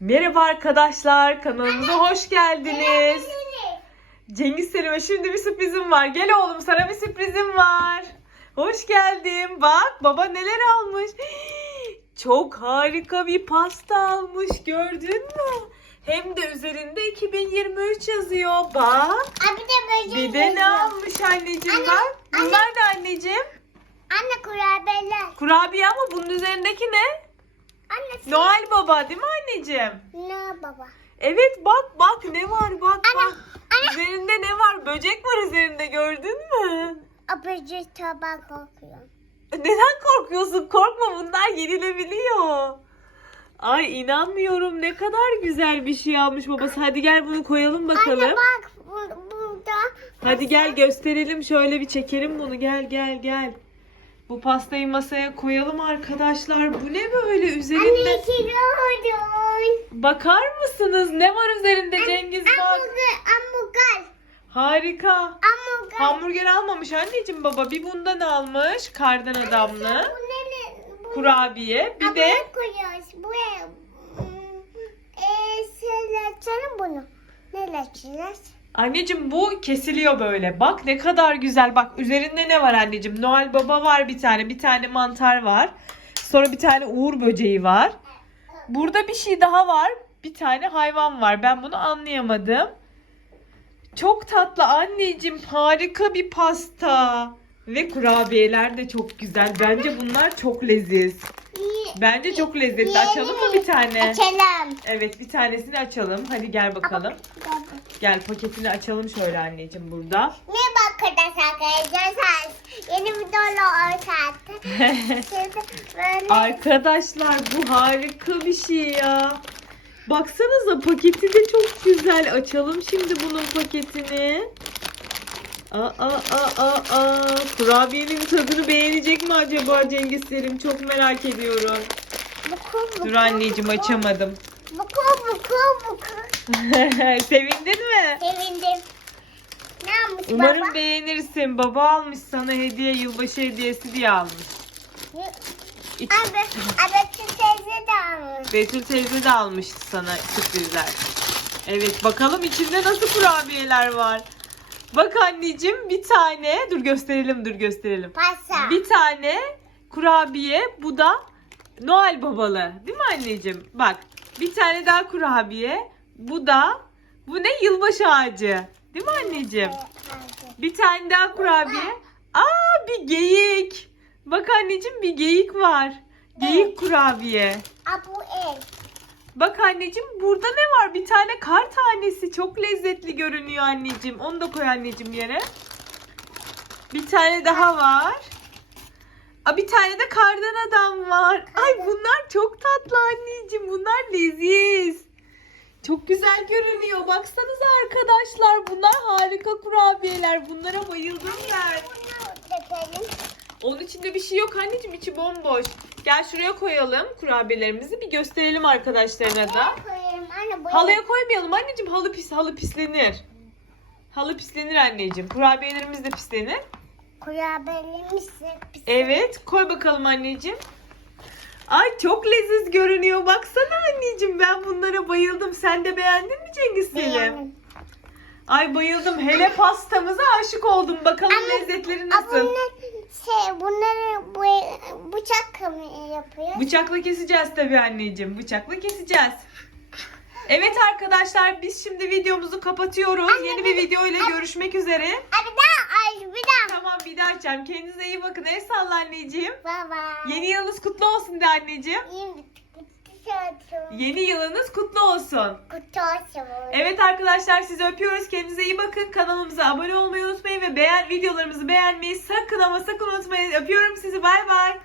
Merhaba arkadaşlar, kanalımıza hoş geldiniz. Cengiz Selim'e şimdi bir sürprizim var. Gel oğlum sana bir sürprizim var. Hoş geldin. Bak baba neler almış. Çok harika bir pasta almış gördün mü? Hem de üzerinde 2023 yazıyor. Bak. Abi de böyle Bir de ne almış anneciğim Anne, bak. anne. Bunlar ne anneciğim? Anne kurabiyeler. Kurabiye ama bunun üzerindeki ne? Sen- Noel Baba değil mi anneciğim? Ne baba? Evet bak bak ne var bak Ana, bak. Üzerinde ne var? Böcek var üzerinde gördün mü? Abicik tabak kokuyor. Neden korkuyorsun? Korkma bunlar yenilebiliyor. Ay inanmıyorum ne kadar güzel bir şey almış babası. Hadi gel bunu koyalım bakalım. Anne bak bu, burada. Hadi gel gösterelim şöyle bir çekelim bunu gel gel gel. Bu pastayı masaya koyalım arkadaşlar. Bu ne böyle üzerinde? Anne gördün. Bakar mısınız? Ne var üzerinde Cengiz bak. Hamburger, hamburger, Harika. hamburger. Hamburger almamış anneciğim baba. Bir bundan almış. Kardan adamlı. Bu ne? Bu Kurabiye. Bir de koyuyoruz. Buraya. Hmm, Eee sen bunu. Ne açacağız? Anneciğim bu kesiliyor böyle. Bak ne kadar güzel. Bak üzerinde ne var anneciğim? Noel Baba var bir tane. Bir tane mantar var. Sonra bir tane uğur böceği var. Burada bir şey daha var. Bir tane hayvan var. Ben bunu anlayamadım. Çok tatlı anneciğim. Harika bir pasta. Ve kurabiyeler de çok güzel. Bence bunlar çok leziz. Bence çok lezzetli. Açalım mı bir tane? Açalım. Evet bir tanesini açalım. Hadi gel bakalım. Gel paketini açalım şöyle anneciğim burada. Merhaba arkadaşlar arkadaşlar. Yeni videoyla ortak. Şimdi böyle Arkadaşlar bu harika bir şey ya. Baksanıza paketi de çok güzel. Açalım şimdi bunun paketini. Aa, aa, aa, aa. Kurabiyenin tadını beğenecek mi acaba Cengiz Selim? Çok merak ediyorum. buku buku. Dur anneciğim açamadım. Buku buku buku. Sevindin mi? Sevindim. Ne Umarım baba? beğenirsin. Baba almış sana hediye, yılbaşı hediyesi diye almış. İç- Abi, şu teyze de almış. Betül teyze de almıştı sana sürprizler. Evet bakalım içinde nasıl kurabiyeler var. Bak anneciğim bir tane dur gösterelim dur gösterelim. Pasta. Bir tane kurabiye bu da Noel babalı değil mi anneciğim? Bak bir tane daha kurabiye bu da bu ne yılbaşı ağacı değil mi anneciğim? Bir tane daha kurabiye. Aa bir geyik. Bak anneciğim bir geyik var. Geyik kurabiye. Bu el. Bak anneciğim burada ne var? Bir tane kar tanesi. Çok lezzetli görünüyor anneciğim. Onu da koy anneciğim yere. Bir tane daha var. Aa, bir tane de kardan adam var. Ay bunlar çok tatlı anneciğim. Bunlar leziz. Çok güzel görünüyor. Baksanıza arkadaşlar. Bunlar harika kurabiyeler. Bunlara bayıldım ben. Onun içinde bir şey yok anneciğim. içi bomboş. Gel şuraya koyalım kurabiyelerimizi. Bir gösterelim arkadaşlarına da. Halıya koymayalım anneciğim. Halı pis, halı pislenir. Halı pislenir anneciğim. Kurabiyelerimiz de pislenir. Kurabiyelerimiz pis. Evet, koy bakalım anneciğim. Ay çok leziz görünüyor. Baksana anneciğim ben bunlara bayıldım. Sen de beğendin mi Cengiz Selim? Beğendim. Ay bayıldım. Hele pastamıza aşık oldum. Bakalım Ama- lezzetleri nasıl? bunlar şey bunları bu bıçak mı yapıyor? Bıçakla keseceğiz tabii anneciğim. Bıçakla keseceğiz. Evet arkadaşlar biz şimdi videomuzu kapatıyoruz. Anne, Yeni bir- bir video ile görüşmek üzere. Aa, bir daha ay bir daha açacağım. Kendinize iyi bakın. El salla anneciğim. Baba. Yeni yılınız kutlu olsun de anneciğim. Yeni yılınız kutlu olsun. Kutu olsun. Evet arkadaşlar sizi öpüyoruz. Kendinize iyi bakın. Kanalımıza abone olmayı unutmayın ve beğen videolarımızı beğenmeyi sakın ama sakın unutmayın. Öpüyorum sizi. Bay bay.